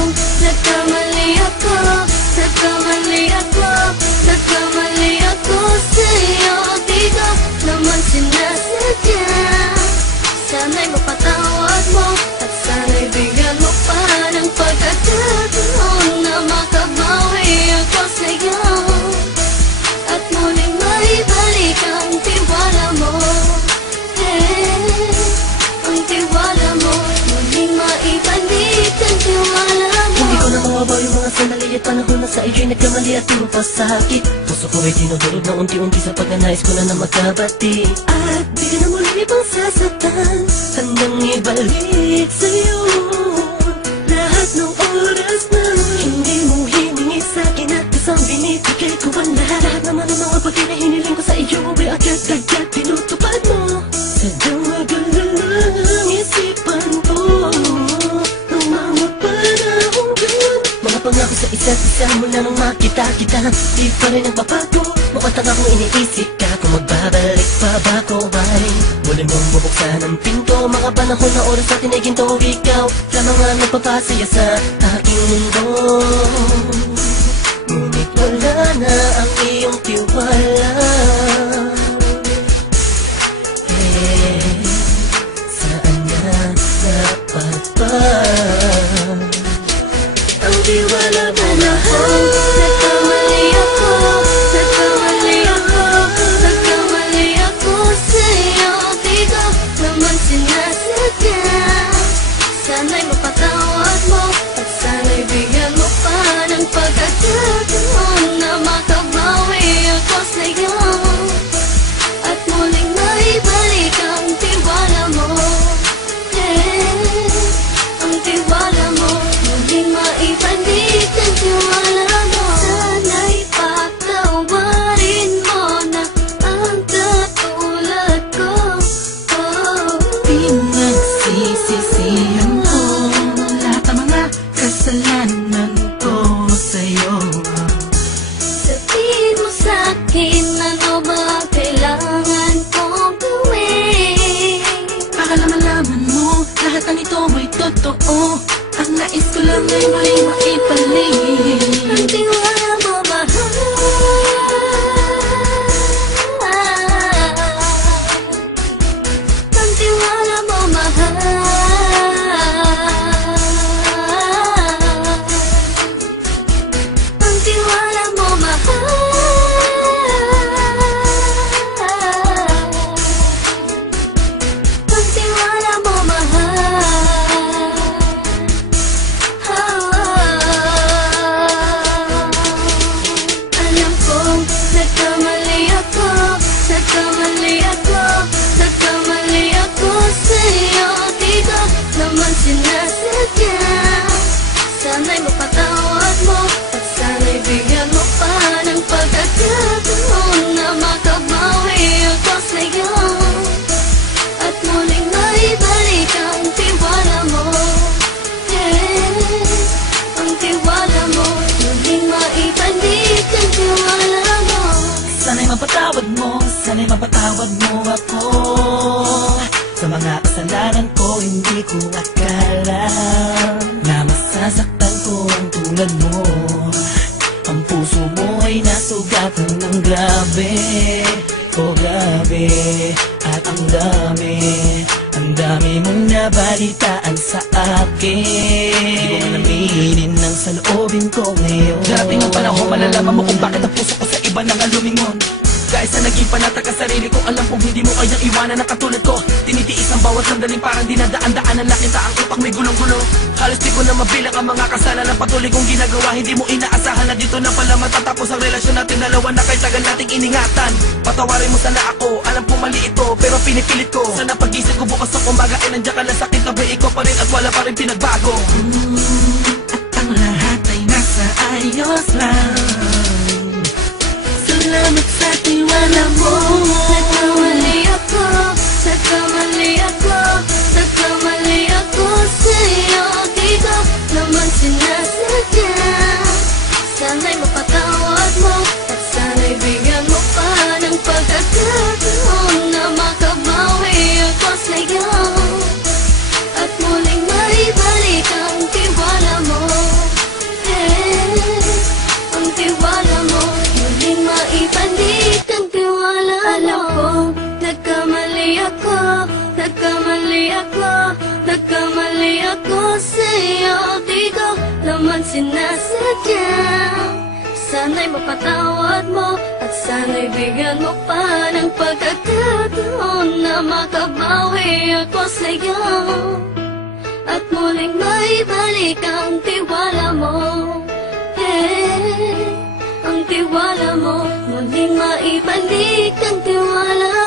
kong nagkamali ako, nagkamali ako, nagkamali ako sa'yo. Di ko naman sinasadya. Sana'y mapatawad mo at sana'y bigyan mo pa ng pagkakataon na makabawi ako sa'yo at muling maibalik ang tiwala mo. Ang tiwala mo, muling maibalik ang tiwala mo. Hindi ko na mawabaw yung mga sandali at panahon na sa iyo'y nagkamali at turo pa sakit. Puso ko ay dinudurog na unti-unti sa pagnanais ko na magkabati. At di ka na muli pang sasaktan, handang ibalik sa'yo lahat ng oras na hindi mo hiningi sa'kin at isang binibigay ko ang lahat. Lahat naman ng mga bagay na hiniling ko sa iyo ay agad-agad tinutupad mo. Sadyang magalang ang isipan ko ng mga panahong yun. Mga pangako sa isa't isa mula nang makita kita, di pa rin nagbabago. Mukhang akong iniisip ka kung magbabalik pa ba ko ay muli mong bubuksan ang pinto. Mga panahon na oras natin ay ginto. Ikaw lamang ang nagpapasaya sa aking mundo. Ngunit wala na ang iyong tiwala. Saan na napagpag ang tiwala mo na nagkamali ako, nagkamali ako, nagkamali ako sa'yo. Di ko naman sinasadya. Sana'y mapatawad mo at sana'y bigyan mo pa ng pagkakataon na makabawi ako sa'yo at muling maibalik ang tiwala mo. Ang tiwala mo, muling maibalik ang tiwala mo. Sana'y patawarin mo na ang katulad ko. Pinagsisisihan ko lahat ng mga kasalanan ko sa'yo. Sabihin mo sa'kin ano ba kailangan kong gawin Para malaman mo lahat ng ito ay totoo. Ang nais ko lang ay muling maibalik ang tiwala mo, mahal. Ang tiwala mo, mahal. Ang tiwala mo, mahal. Ang tiwala mo, mahal. Alam kong nagkamali ako, nagkamali ako, nagkamali ako sa'yo. Di ko naman sinasadya. Sana'y mapatawad mo at sana'y bigyan mo pa ng pagkakataon na makabawi ako sa'yo at muling maibalik ang tiwala mo. Ang tiwala mo, muling maibalik ang tiwala mo. Sana'y mapatawad mo, sana'y mapatawad mo ako sa mga kasalanan ko. Hindi ko akala na masasaktan ko ang tulad mo. Ang puso mo ay nasugatan ng grabe, oh grabe. At ang dami mong nabalitaan sa akin. Di ko man aminin ang saloobin ko ngayon. Darating ang panahon, malalaman mo kung bakit ang puso ko sa iba nang alumingon. Dahil sa naging panatag ka sarili ko, alam kong hindi mo kayang iwanan na katulad ko. Tinitiis ang bawat sandaling parang dinadaan-daan ang lakita ang utak may gulong-gulo. Halos di ko na mabilang ang mga kasalanan patuloy kong ginagawa. Hindi mo inaasahan na dito na pala matatapos ang relasyon natin dalawa na kahit tagal nating iningatan. Patawarin mo sana ako, alam ko mali ito pero pinipilit ko. Sana pag-isip ko bukas ng umaga ay nandiyan ka lang sa akin, tabi ikaw pa rin at wala pa rin pinagbago. At ang lahat ay nasa ayos lang. Salamat sa tiwala mo. Nagkamali ako, nagkamali ako, nagkamali ako sa'yo. Di ko naman sinasadya. Sana'y mapatawad mo at sana'y bigyan mo pa ng pagkakataon na makabawi ako sa'yo at muling maibalik ang tiwala mo. Nagkamali ako sa'yo. Di ko naman sinasadya. Sana'y mapatawad mo at sana'y bigyan mo pa ng pagkakataon na makabawi ako sa'yo at muling maibalik ang tiwala mo. Ang tiwala mo, muling maibalik ang tiwala